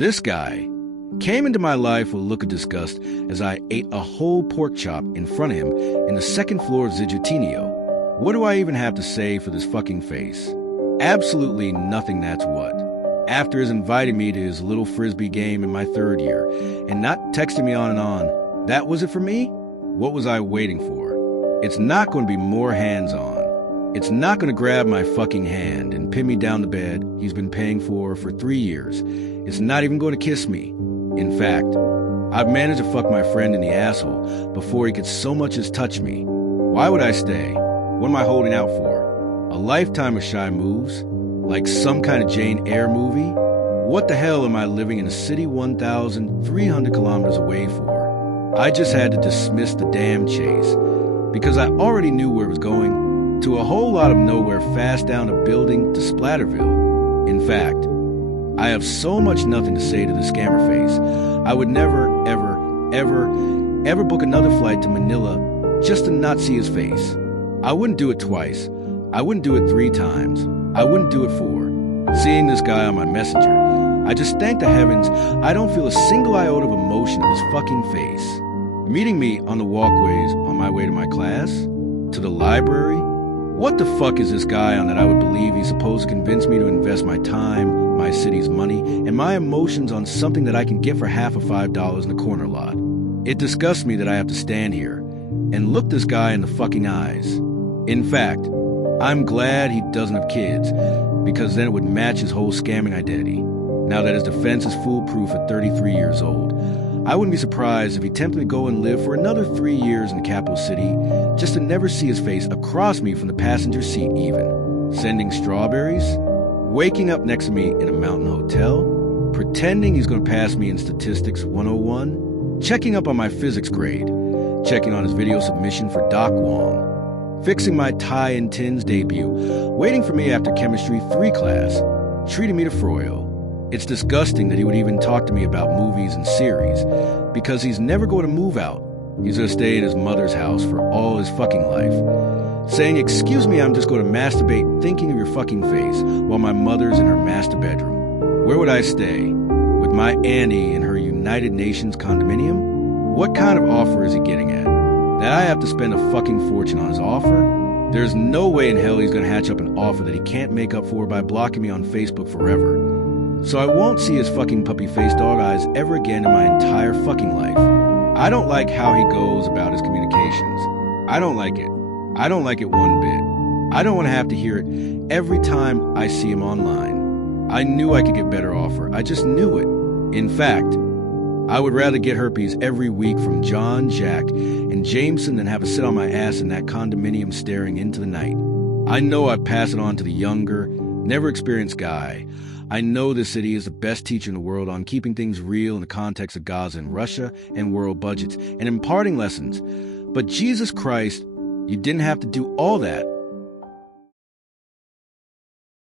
This guy came into my life with a look of disgust as I ate a whole pork chop in front of him in the second floor of Ziggiatinio. What do I even have to say for this fucking face? Absolutely nothing, that's what. After his inviting me to his little frisbee game in my third year and not texting me on and on, that was it for me? What was I waiting for? It's not going to be more hands-on. It's not going to grab my fucking hand and pin me down the bed he's been paying for 3 years. It's not even going to kiss me. In fact, I've managed to fuck my friend in the asshole before he could so much as touch me. Why would I stay? What am I holding out for? A lifetime of shy moves? Like some kind of Jane Eyre movie? What the hell am I living in a city 1,300 kilometers away for? I just had to dismiss the damn chase because I already knew where it was going, to a whole lot of nowhere fast down a building to Splatterville. In fact, I have so much nothing to say to the scammer face, I would never, ever book another flight to Manila just to not see his face. I wouldn't do it twice. I wouldn't do it 3 times. I wouldn't do it 4. Seeing this guy on my messenger, I just thank the heavens I don't feel a single iota of emotion of his fucking face. Meeting me on the walkways on my way to my class, to the library. What the fuck is this guy on that I would believe he's supposed to convince me to invest my time, my city's money, and my emotions on something that I can get for half of $5 in the corner lot? It disgusts me that I have to stand here and look this guy in the fucking eyes. In fact, I'm glad he doesn't have kids, because then it would match his whole scamming identity. Now that his defense is foolproof at 33 years old, I wouldn't be surprised if he tempted to go and live for another 3 years in the capital city just to never see his face across me from the passenger seat even. Sending strawberries, waking up next to me in a mountain hotel, pretending he's going to pass me in Statistics 101, checking up on my physics grade, checking on his video submission for Doc Wong, fixing my tie and tins debut, waiting for me after Chemistry 3 class, treating me to froyo. It's disgusting that he would even talk to me about movies and series, because he's never going to move out. He's going to stay in his mother's house for all his fucking life. Saying, "Excuse me, I'm just going to masturbate thinking of your fucking face," while my mother's in her master bedroom. Where would I stay? With my Annie in her United Nations condominium? What kind of offer is he getting at? That I have to spend a fucking fortune on his offer? There's no way in hell he's going to hatch up an offer that he can't make up for by blocking me on Facebook forever. So I won't see his fucking puppy-faced dog eyes ever again in my entire fucking life. I don't like how he goes about his communications. I don't like it. I don't like it one bit. I don't want to have to hear it every time I see him online. I knew I could get better offer. I just knew it. In fact, I would rather get herpes every week from John, Jack, and Jameson than have a sit on my ass in that condominium staring into the night. I know I'd pass it on to the younger, never experienced guy. I know this city is the best teacher in the world on keeping things real in the context of Gaza and Russia and world budgets and imparting lessons. But Jesus Christ, you didn't have to do all that